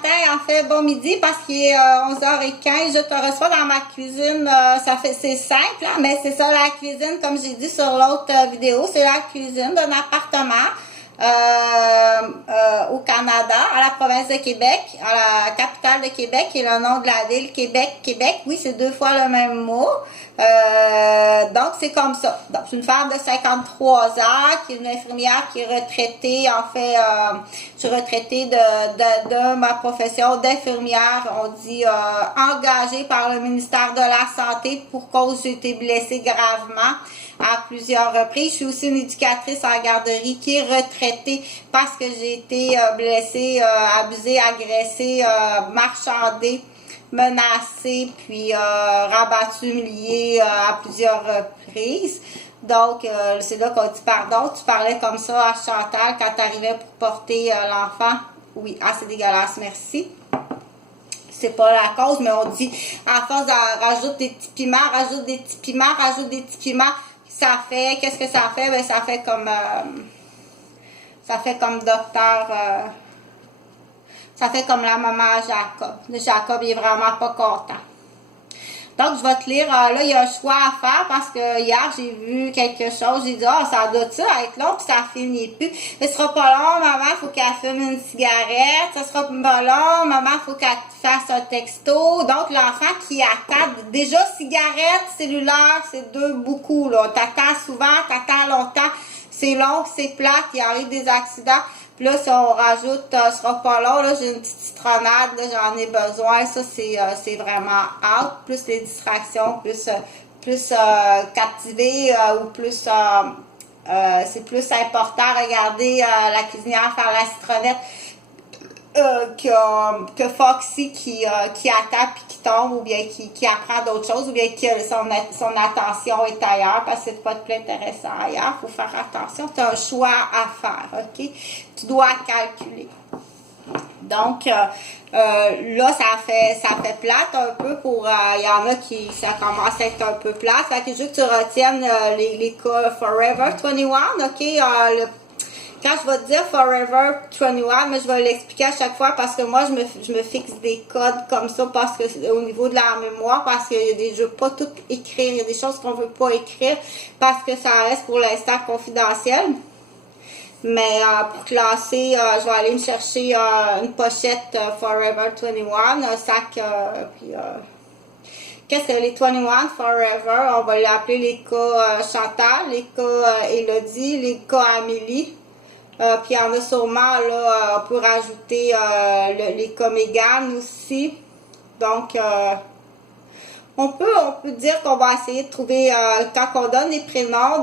matin, en fait, bon midi, parce qu'il est 11h15. Je te reçois dans ma cuisine. C'est simple, hein, mais c'est ça la cuisine, comme j'ai dit sur l'autre vidéo. C'est la cuisine d'un appartement au Canada, à la province de Québec, à la capitale de Québec, et le nom de la ville, Québec. Oui, c'est 2 fois le même mot. Donc, c'est comme ça. Donc, c'est une femme de 53 ans, qui est une infirmière qui est retraitée. En fait, je suis retraitée de ma profession d'infirmière. On dit engagée par le ministère de la Santé pour cause j'ai été blessée gravement à plusieurs reprises. Je suis aussi une éducatrice en garderie qui est retraitée parce que j'ai été blessée, abusée, agressée, marchandée, menacée, puis rabattue, humiliée à plusieurs reprises. Donc, c'est là qu'on dit pardon. Tu parlais comme ça à Chantal quand tu arrivais pour porter l'enfant. Oui, ah, c'est dégueulasse, merci. C'est pas la cause, mais on dit, à force de rajoute des petits piments, rajoute des petits piments, ça fait, qu'est-ce que ça fait? Ben, ça fait comme docteur, ça fait comme la maman à Jacob. Jacob, il est vraiment pas content. Donc, je vais te lire, là, il y a un choix à faire parce que hier, j'ai vu quelque chose. J'ai dit, ça doit-tu être long, puis ça finit plus. Ce sera pas long, maman, il faut qu'elle fume une cigarette. Ça sera pas long, maman, il faut qu'elle fasse un texto. Donc, l'enfant qui attend, déjà, cigarette, cellulaire, c'est beaucoup, là. T'attends souvent, t'attends longtemps. C'est long, c'est plate, il arrive des accidents. Puis là, si on rajoute, ce sera pas long, là, j'ai une petite citronnade, là, j'en ai besoin. Ça, c'est vraiment out. Plus les distractions, plus captiver ou plus... c'est plus important regarder la cuisinière faire la citronnette que Foxy qui attend puis qui tombe ou bien qui apprend d'autres choses ou bien que son attention est ailleurs parce que c'est pas plus intéressant ailleurs. Il faut faire attention. Tu as un choix à faire, OK? Tu dois calculer. Donc, là, ça fait plate un peu pour... il y en a qui... Ça commence à être un peu plate. Fait que je veux que tu retiennes les cas Forever 21, OK? Quand je vais te dire Forever 21, mais je vais l'expliquer à chaque fois parce que moi, je me fixe des codes comme ça parce que au niveau de la mémoire, parce que je ne veux pas tout écrire. Il y a des choses qu'on ne veut pas écrire parce que ça reste pour l'instant confidentiel. Mais pour classer, je vais aller me chercher une pochette Forever 21, un sac, puis... qu'est-ce que les 21 Forever? On va l'appeler les cas Chantal, les cas Elodie, les cas Amélie. Puis il y en a sûrement, là, on peut rajouter les cas Mégane aussi. Donc, on peut dire qu'on va essayer de trouver, quand on donne des prénoms,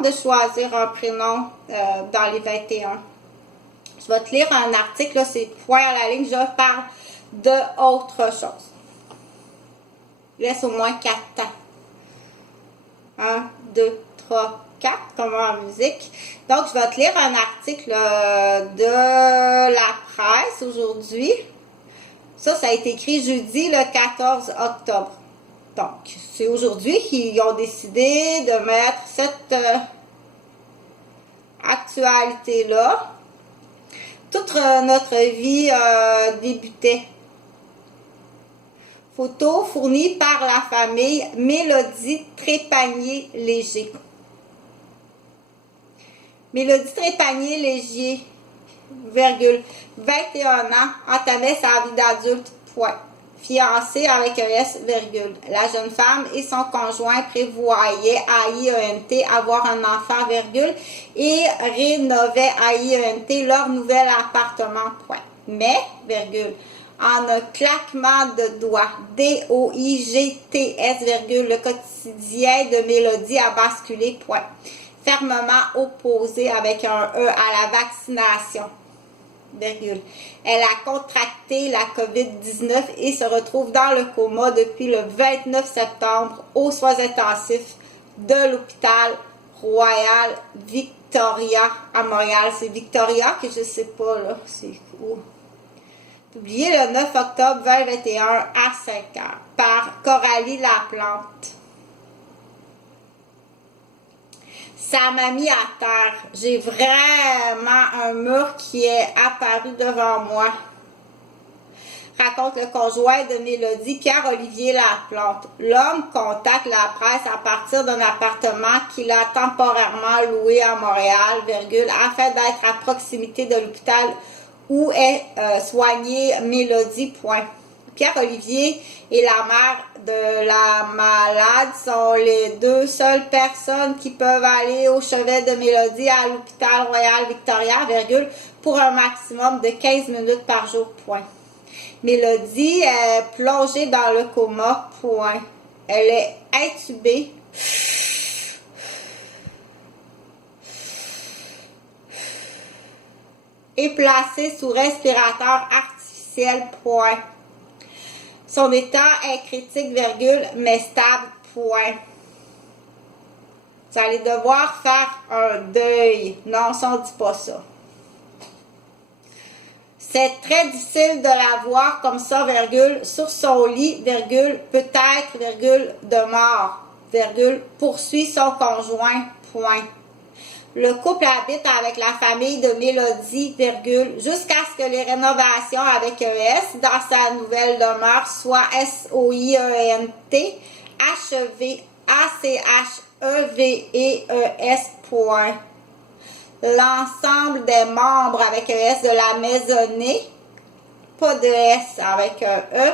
de choisir un prénom dans les 21. Je vais te lire un article, là, c'est point à la ligne, je parle d'autre chose. Laisse au moins 4 temps. 1, 2, 3, 4, comme en musique. Donc, je vais te lire un article de la presse aujourd'hui. Ça a été écrit jeudi le 14 octobre. Donc, c'est aujourd'hui qu'ils ont décidé de mettre cette actualité-là. Toute notre vie débutait. Photo fournie par la famille Mélodie Trépanier-Léger. Mélodie Trépanier-Léger, 21 ans, entamait sa vie d'adulte, point. Fiancée avec un S, virgule. La jeune femme et son conjoint prévoyaient à IENT avoir un enfant, virgule, et rénovaient à IENT leur nouvel appartement, point. Mais, virgule, en un claquement de doigts, DOIGTS, virgule, le quotidien de Mélodie a basculé, point. Fermement opposé avec un E à la vaccination. Virgule. Elle a contracté la COVID-19 et se retrouve dans le coma depuis le 29 septembre aux soins intensifs de l'hôpital Royal Victoria à Montréal. C'est Victoria que je sais pas, là. C'est où? Publié le 9 octobre 2021 à 5 heures par Coralie Laplante. Ça m'a mis à terre. J'ai vraiment un mur qui est apparu devant moi. Raconte le conjoint de Mélodie, Pierre-Olivier Laplante. L'homme contacte la presse à partir d'un appartement qu'il a temporairement loué à Montréal, afin d'être à proximité de l'hôpital où est soignée Mélodie. Pierre-Olivier et la mère de la malade sont les deux seules personnes qui peuvent aller au chevet de Mélodie à l'hôpital Royal Victoria, pour un maximum de 15 minutes par jour. Mélodie est plongée dans le coma. Elle est intubée. Et placée sous respirateur artificiel. Son état est critique, mais stable. Vous allez devoir faire un deuil. Non, ça, on ne dit pas ça. C'est très difficile de la voir comme ça, sur son lit, peut-être, de mort, poursuit son conjoint. Le couple habite avec la famille de Mélodie, jusqu'à ce que les rénovations avec ES dans sa nouvelle demeure soient SOIENT, achevées, ACHEVEES. L'ensemble des membres avec ES de la maisonnée, pas de S avec un E,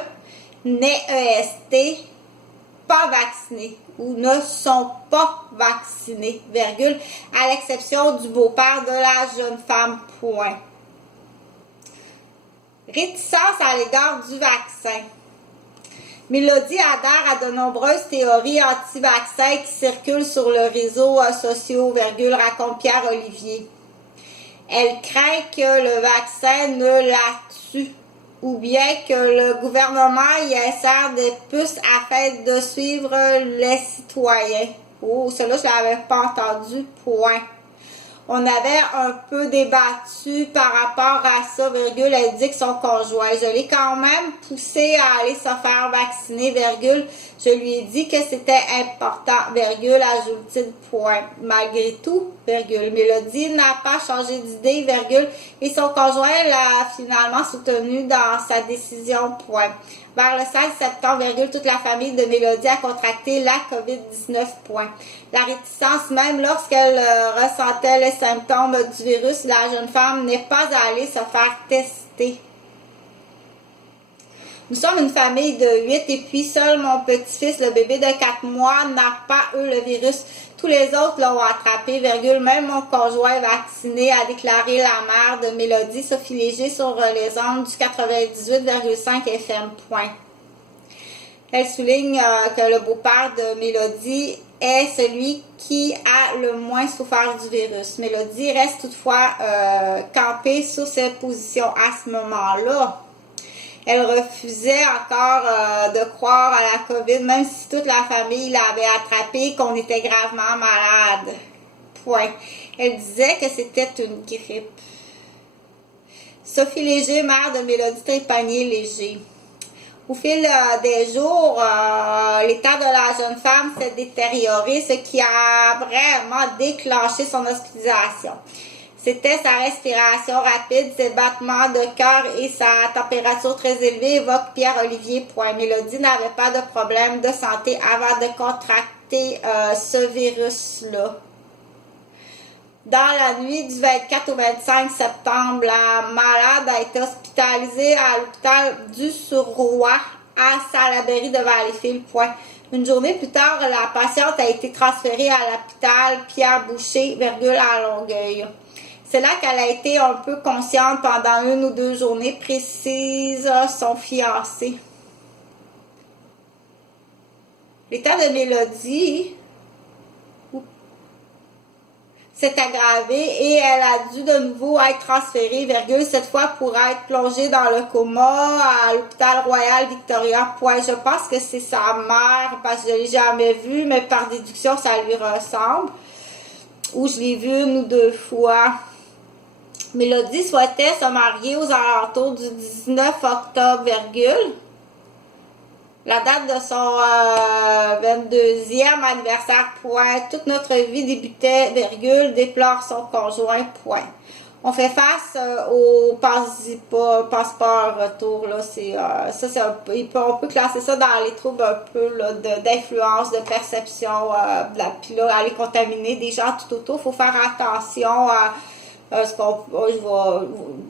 n'est EST, pas vaccinés ou ne sont pas vaccinés, à l'exception du beau-père de la jeune femme. Réticence à l'égard du vaccin. Mélodie adhère à de nombreuses théories anti-vaccins qui circulent sur le réseau social, raconte Pierre-Olivier. Elle craint que le vaccin ne la tue, ou bien que le gouvernement y insère des puces afin de suivre les citoyens. Oh, cela, je ne l'avais pas entendu, On avait un peu débattu par rapport à ça, elle dit que son conjoint. Je l'ai quand même poussé à aller se faire vacciner, Je lui ai dit que c'était important, ajoute-t-il, Malgré tout, Mélodie n'a pas changé d'idée, et son conjoint l'a finalement soutenu dans sa décision, Vers le 16 septembre, toute la famille de Mélodie a contracté la COVID-19, La réticence, même lorsqu'elle ressentait les symptômes du virus, la jeune femme n'est pas allée se faire tester. Nous sommes une famille de 8 et puis seul mon petit-fils, le bébé de 4 mois, n'a pas eu le virus. Tous les autres l'ont attrapé, Même mon conjoint vacciné, a déclaré la mère de Mélodie, Sophie Léger, sur les ondes du 98,5 FM. Elle souligne que le beau-père de Mélodie est celui qui a le moins souffert du virus. Mélodie reste toutefois campée sur ses positions à ce moment-là. Elle refusait encore de croire à la COVID, même si toute la famille l'avait attrapée, qu'on était gravement malade. Elle disait que c'était une grippe. Sophie Léger, mère de Mélodie Trépanier-Léger. Au fil des jours, l'état de la jeune femme s'est détérioré, ce qui a vraiment déclenché son hospitalisation. C'était sa respiration rapide, ses battements de cœur et sa température très élevée, évoque Pierre-Olivier. Mélodie n'avait pas de problème de santé avant de contracter ce virus-là. Dans la nuit du 24 au 25 septembre, la malade a été hospitalisée à l'hôpital du Surroi à Salaberry de Valleyfield. Une journée plus tard, la patiente a été transférée à l'hôpital Pierre Boucher, à Longueuil. C'est là qu'elle a été un peu consciente pendant 1 ou 2 journées, précise son fiancé. L'état de Mélodie s'est aggravé et elle a dû de nouveau être transférée, cette fois pour être plongée dans le coma à l'hôpital Royal Victoria. Je pense que c'est sa mère, parce que je ne l'ai jamais vue, mais par déduction, ça lui ressemble. Ou je l'ai vue 1 ou 2 fois. Mélodie souhaitait se marier aux alentours du 19 octobre, La date de son 22e anniversaire, point. Toute notre vie débutait, virgule, déplore son conjoint, point. On fait face au passeport retour, là, on peut classer ça dans les troubles un peu d'influence, de perception, puis là, aller contaminer des gens tout autour. Il faut faire attention à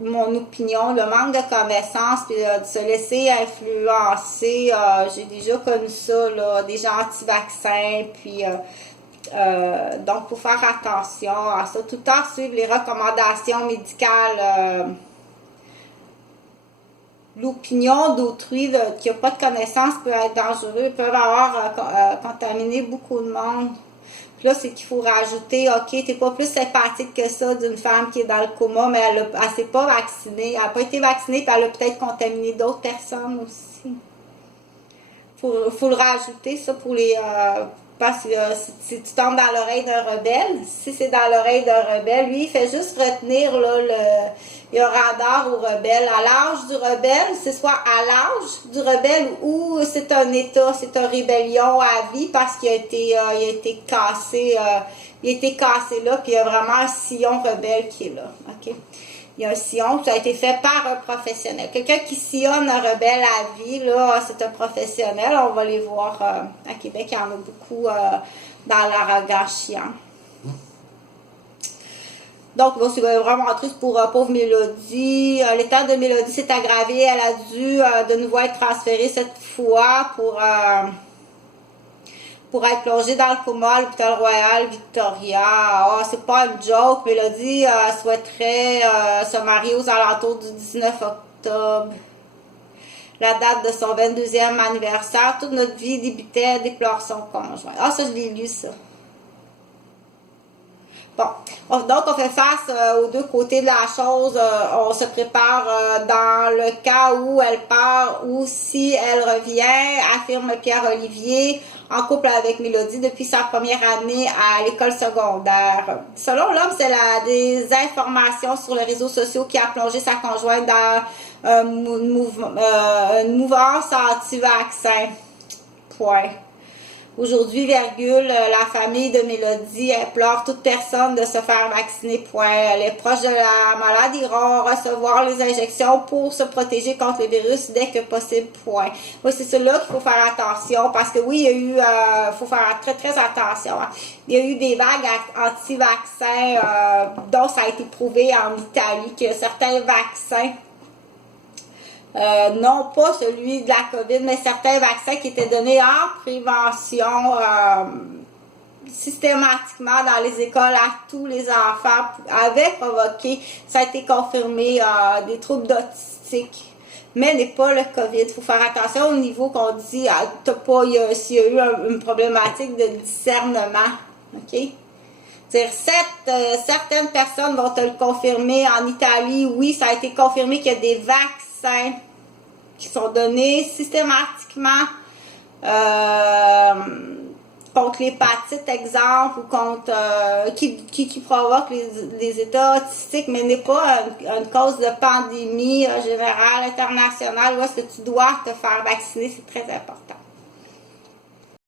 mon opinion, le manque de connaissances, puis de se laisser influencer. J'ai déjà connu ça, là, des gens anti-vaccins, puis donc, il faut faire attention à ça. Tout le temps suivre les recommandations médicales. L'opinion d'autrui qui n'a pas de connaissances peut être dangereux. Ils peuvent avoir contaminé beaucoup de monde. Puis là, c'est qu'il faut rajouter, OK, t'es pas plus sympathique que ça d'une femme qui est dans le coma, mais elle s'est pas vaccinée. Elle n'a pas été vaccinée, puis elle a peut-être contaminé d'autres personnes aussi. Faut le rajouter, ça, pour les... parce que si tu tombes dans l'oreille d'un rebelle, si c'est dans l'oreille d'un rebelle, lui, il fait juste retenir là, il y a un radar au rebelle. À l'âge du rebelle, c'est soit à l'âge du rebelle ou c'est un état, c'est une rébellion à vie parce qu'il a été cassé, il a été cassé là, puis il y a vraiment un sillon rebelle qui est là. OK? Il y a un sillon, ça a été fait par un professionnel. Quelqu'un qui sillonne un rebelle à vie, là, c'est un professionnel. On va les voir à Québec, il y en a beaucoup dans l'arrogance chiant. Donc, bon, c'est vraiment triste pour pauvre Mélodie. L'état de Mélodie s'est aggravé. Elle a dû de nouveau être transférée cette fois pour être plongée dans le coma à l'hôpital Royal Victoria. Oh, c'est pas une joke. Mélodie souhaiterait se marier aux alentours du 19 octobre. La date de son 22e anniversaire. Toute notre vie débutait, déplore son conjoint. Ah, ça, je l'ai lu, ça. Bon, donc on fait face aux deux côtés de la chose. On se prépare dans le cas où elle part ou si elle revient, affirme Pierre-Olivier, en couple avec Mélodie depuis sa première année à l'école secondaire. Selon l'homme, c'est des informations sur les réseaux sociaux qui a plongé sa conjointe dans une mouvance anti-vaccin. Point. Aujourd'hui, virgule, la famille de Mélodie implore toute personne de se faire vacciner, point. Les proches de la malade iront recevoir les injections pour se protéger contre le virus dès que possible, point. Oui, c'est cela qu'il faut faire attention, parce que oui, il y a eu, faut faire très, très attention. Hein. Il y a eu des vagues anti-vaccins, dont ça a été prouvé en Italie que certains vaccins, non pas celui de la COVID, mais certains vaccins qui étaient donnés en prévention systématiquement dans les écoles à tous les enfants avaient provoqué, ça a été confirmé, des troubles d'autistique. Mais n'est pas le COVID. Il faut faire attention au niveau qu'on dit, s'il y a eu une problématique de discernement. OK? C'est-à-dire, certaines personnes vont te le confirmer. En Italie, oui, ça a été confirmé qu'il y a des vaccins qui sont donnés systématiquement contre l'hépatite, exemple, ou contre qui provoque les états autistiques, mais n'est pas une cause de pandémie générale, internationale, où est-ce que tu dois te faire vacciner, c'est très important.